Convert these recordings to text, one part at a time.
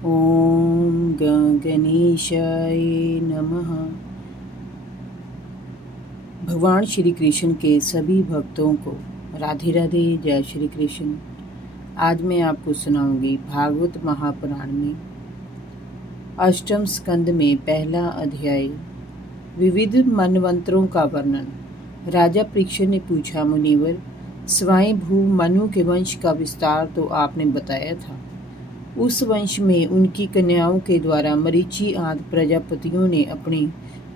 ओम गणेशाय नमः। भगवान श्री कृष्ण के सभी भक्तों को राधे राधे, जय श्री कृष्ण। आज मैं आपको सुनाऊंगी भागवत महापुराण में अष्टम स्कंद में पहला अध्याय, विविध मनवंतरों का वर्णन। राजा परीक्षित ने पूछा, मुनिवर, स्वयंभू मनु के वंश का विस्तार तो आपने बताया था। उस वंश में उनकी कन्याओं के द्वारा मरीचि आदि प्रजापतियों ने अपनी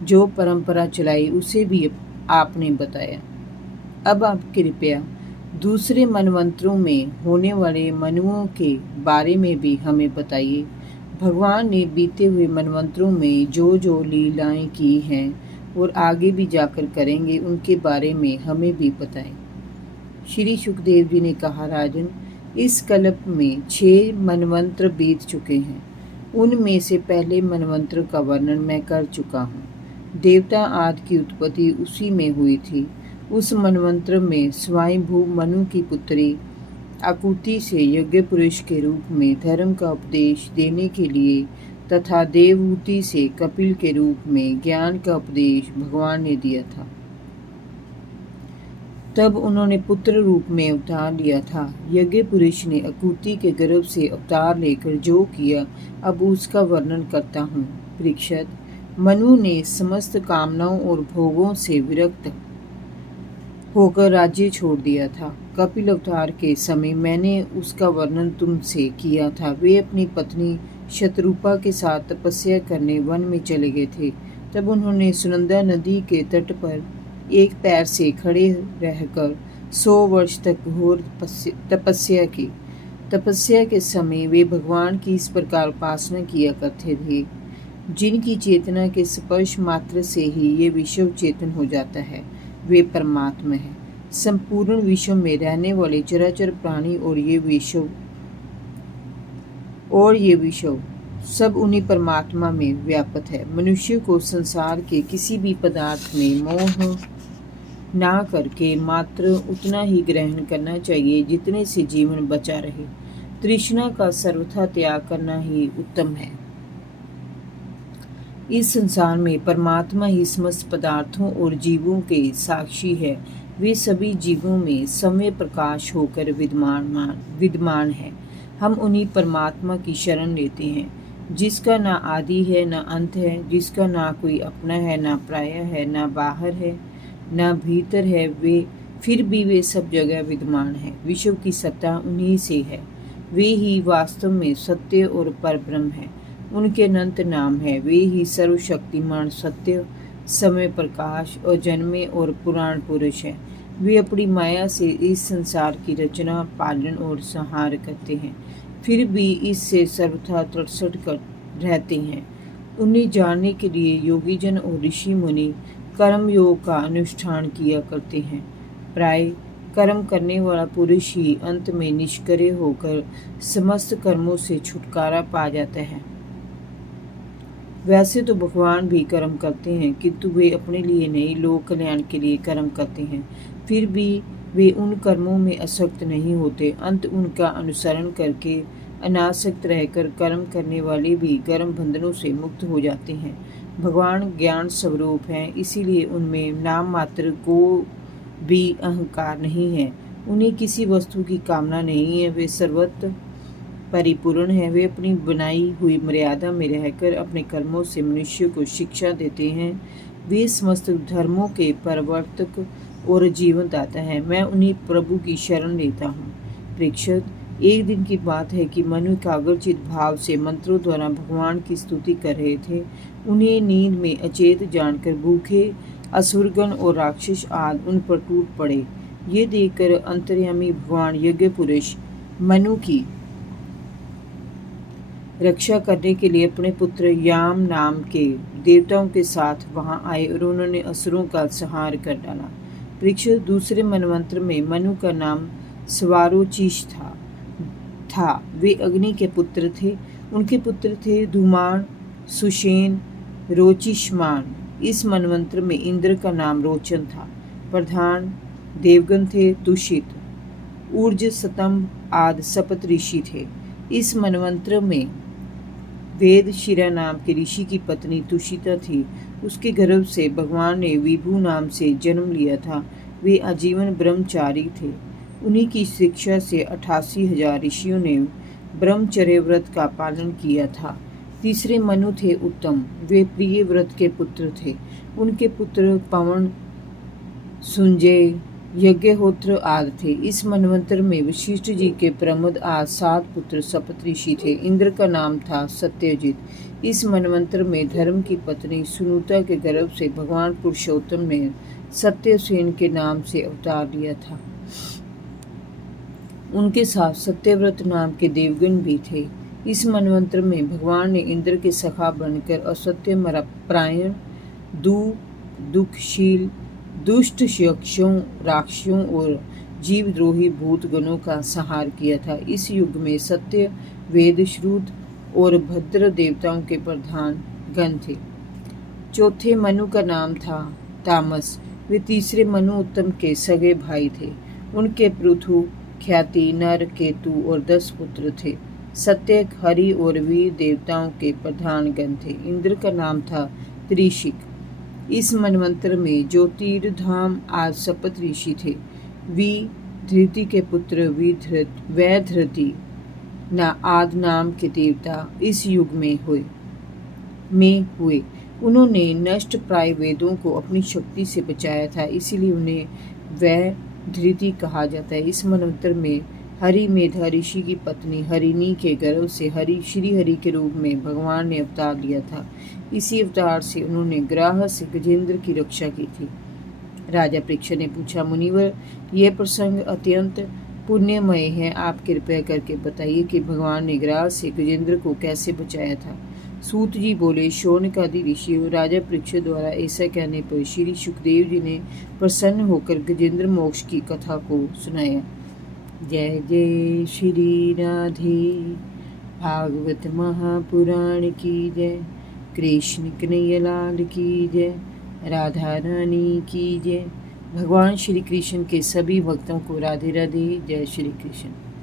जो परंपरा चलाई उसे भी आपने बताया। अब आप कृपया दूसरे मनवंतरों में होने वाले मनुओं के बारे में भी हमें बताइए। भगवान ने बीते हुए मनवंतरों में जो जो लीलाएं की हैं और आगे भी जाकर करेंगे उनके बारे में हमें भी बताएं। श्री सुखदेव जी ने कहा, राजन, इस कल्प में 6 मनवंतर बीत चुके हैं। उनमें से पहले मनवंतर का वर्णन मैं कर चुका हूँ। देवता आदि की उत्पत्ति उसी में हुई थी। उस मनवंतर में स्वयंभू मनु की पुत्री आकुति से यज्ञ पुरुष के रूप में धर्म का उपदेश देने के लिए तथा देवहूति से कपिल के रूप में ज्ञान का उपदेश भगवान ने दिया था। तब उन्होंने पुत्र रूप में अवतार लिया था। यज्ञ पुरुष ने आकुति के गर्भ से अवतार लेकर जो किया, अब उसका वर्णन करता हूँ। परीक्षित, मनु ने समस्त कामनाओं और भोगों से विरक्त होकर राज्य छोड़ दिया था। कपिल अवतार के समय मैंने उसका वर्णन तुमसे किया था। वे अपनी पत्नी शत्रुपा के साथ तपस्या करने वन में चले गए थे। तब उन्होंने सुनंदा नदी के तट पर एक पैर से खड़े रहकर 100 वर्ष तक घोर तपस्या की। तपस्या के समय वे भगवान की इस प्रकार उपासना किया करते थे, जिनकी चेतना के स्पर्श मात्र से ही ये विश्व चेतन हो जाता है। वे परमात्मा है। संपूर्ण विश्व में रहने वाले चराचर प्राणी और ये विश्व सब उन्हीं परमात्मा में व्याप्त है। मनुष्य को संसार के किसी भी पदार्थ में मोह ना करके मात्र उतना ही ग्रहण करना चाहिए जितने से जीवन बचा रहे। तृष्णा का सर्वथा त्याग करना ही उत्तम है। इस संसार में परमात्मा ही समस्त पदार्थों और जीवों के साक्षी है। वे सभी जीवों में समय प्रकाश होकर विद्यमान है। हम उन्हीं परमात्मा की शरण लेते हैं, जिसका ना आदि है ना अंत है, जिसका ना कोई अपना है ना पराया है, ना बाहर है ना भीतर है। फिर भी वे सब जगह विद्यमान है। विश्व की सत्ता उन्हीं से है। वे ही वास्तव में सत्य और परब्रह्म है। उनके अनंत नाम है। वे ही सर्वशक्तिमान, सत्य, समय प्रकाश और जन्मे और पुराण पुरुष है। वे अपनी माया से इस संसार की रचना, पालन और संहार करते हैं, फिर भी इससे सर्वथा तटस्थ कर रहते हैं। उन्हें जानने के लिए योगीजन और ऋषि मुनि कर्म योग का अनुष्ठान किया करते हैं। प्राय कर्म करने वाला पुरुष ही अंत में निष्क्रिय होकर समस्त कर्मों से छुटकारा पा जाता है। वैसे तो भगवान भी कर्म करते हैं, किंतु वे अपने लिए नहीं, लोक कल्याण के लिए कर्म करते हैं। फिर भी वे उन कर्मों में आसक्त नहीं होते। अंत उनका अनुसरण करके अनासक्त रहकर कर्म करने वाले भी कर्म बंधनों से मुक्त हो जाते हैं। भगवान ज्ञान स्वरूप हैं, इसीलिए उनमें नाम मात्र को भी अहंकार नहीं है। उन्हें किसी वस्तु की कामना नहीं है। वे सर्वत्र परिपूर्ण है। वे अपनी बनाई हुई मर्यादा में रहकर अपने कर्मों से मनुष्य को शिक्षा देते हैं। वे समस्त धर्मों के प्रवर्तक और जीवनदाता हैं। मैं उन्हीं प्रभु की शरण लेता हूँ। परीक्षित, एक दिन की बात है कि मनु एकाग्रचित भाव से मंत्रों द्वारा भगवान की स्तुति कर रहे थे। उन्हें नींद में अचेत जानकर भूखे असुरगण और राक्षस आदि उन पर टूट पड़े। ये देखकर अंतर्यामी भगवान यज्ञ पुरुष मनु की रक्षा करने के लिए अपने पुत्र याम नाम के देवताओं के साथ वहां आए और उन्होंने असुरों का संहार कर डाला। परीक्षित, दूसरे मनवंतर में मनु का नाम स्वारोचिष था। वे अग्नि के पुत्र थे। उनके पुत्र थे धूमान, सुषेण, रोचिष्मान। इस मनवंतर में इंद्र का नाम रोचन था। प्रधान देवगण थे तुषित, ऊर्ज, स्तंभ आदि सप्त ऋषि थे। इस मनवंतर में वेद शिरा नाम के ऋषि की पत्नी तुषिता थी। उसके गर्भ से भगवान ने विभु नाम से जन्म लिया था। वे आजीवन ब्रह्मचारी थे। उन्हीं की शिक्षा से 88,000 ऋषियों ने ब्रह्मचर्य व्रत का पालन किया था। तीसरे मनु थे उत्तम। वे प्रिय व्रत के पुत्र थे। उनके पुत्र पवन, सुंजय, यज्ञहोत्र आदि थे। इस मनवंतर में वशिष्ठ जी के प्रमद आदि 7 पुत्र सप्तऋषि थे। इंद्र का नाम था सत्यजित। इस मनवंतर में धर्म की पत्नी सुनुता के गर्भ से भगवान पुरुषोत्तम ने सत्यसेन के नाम से अवतार लिया था। उनके साथ सत्यव्रत नाम के देवगण भी थे। इस मनवंतर में भगवान ने इंद्र के सखा बनकर असत्य परायण, दुखशील, दुष्ट यक्षों, राक्षसों और जीवद्रोही भूतगणों का संहार किया था। इस युग में सत्य, वेद, श्रुत और भद्र देवताओं के प्रधान गण थे। चौथे मनु का नाम था तामस। वे तीसरे मनु उत्तम के सगे भाई थे। उनके पृथु, ख्याति, नर, केतु और 10 पुत्र थे। सत्य, हरि और वीर देवताओं के प्रधान गण थे। इंद्र का नाम था त्रिशिक। इस मनवंतर में ज्योतिर्धाम आदि सप्त ऋषि थे। धृति के पुत्र वैधृति आदि नाम के देवता इस युग में हुए। उन्होंने नष्ट प्राय वेदों को अपनी शक्ति से बचाया था, इसीलिए उन्हें वैधृति कहा जाता है। इस मनवंतर में हरि मेधा ऋषि की पत्नी हरिणी के गर्भ से श्री हरि के रूप में भगवान ने अवतार लिया था। इसी अवतार से उन्होंने ग्राह से गजेंद्र की रक्षा की थी। राजा परीक्षित ने पूछा, मुनिवर, यह प्रसंग अत्यंत पुण्यमय है। आप कृपया करके बताइए कि भगवान ने ग्राह से गजेंद्र को कैसे बचाया था। सूत जी बोले, शौनक आदि ऋषि और राजा परीक्षित द्वारा ऐसा कहने पर श्री सुखदेव जी ने प्रसन्न होकर गजेंद्र मोक्ष की कथा को सुनाया। जय जय श्री राधे भागवत महापुराण की जय। कृष्ण कन्हैया लाल की जय। राधा रानी की जय। भगवान श्री कृष्ण के सभी भक्तों को राधे राधे। जय श्री कृष्ण।